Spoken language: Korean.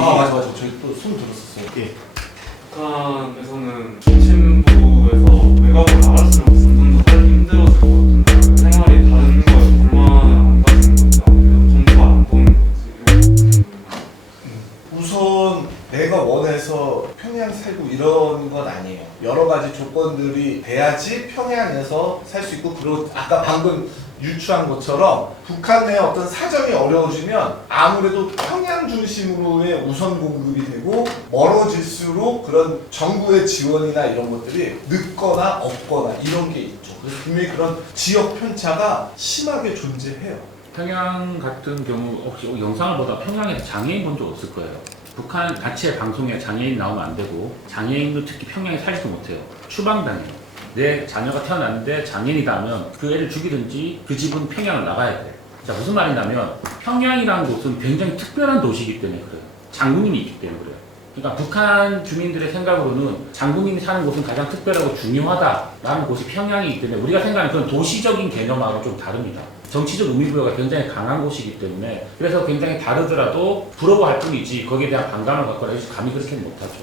아 맞아 맞아 저희 또손 들었었어요. 예. 북한에서는 중심부에서 나갈수록 점점 더 살기 힘들어질 것 같은데 생활이 다른 거에 불만을 안 가지는 건지 아니면 정보가 안 보는 건지 우선 내가 원해서 평양 살고 이런 건 아니에요. 여러 가지 조건들이 돼야지 평양에서 살 수 있고 그리고 아까 방금 유추한 것처럼 북한 내 어떤 사정이 어려워지면 아무래도 평양 중심으로의 우선 공급이 되고 멀어질수록 그런 정부의 지원이나 이런 것들이 늦거나 없거나 이런 게 있죠. 그래서 분명히 그런 지역 편차가 심하게 존재해요. 평양 같은 경우 혹시 영상을 보다 평양에서 장애인 본 적 없을 거예요. 북한 자체 방송에 장애인 나오면 안 되고 장애인도 특히 평양에 살지도 못해요. 추방당해요. 내 자녀가 태어났는데 장애인이다 하면 그 애를 죽이든지 그 집은 평양을 나가야 돼. 자 무슨 말이냐면 평양이라는 곳은 굉장히 특별한 도시이기 때문에 그래요. 장군님이 있기 때문에 그래요. 그러니까 북한 주민들의 생각으로는 장군님이 사는 곳은 가장 특별하고 중요하다라는 곳이 평양이기 때문에 우리가 생각하는 그런 도시적인 개념하고 좀 다릅니다. 정치적 의미부여가 굉장히 강한 곳이기 때문에 그래서 굉장히 다르더라도 부러워할 뿐이지 거기에 대한 반감을 갖거나 감히 그렇게는 못하죠.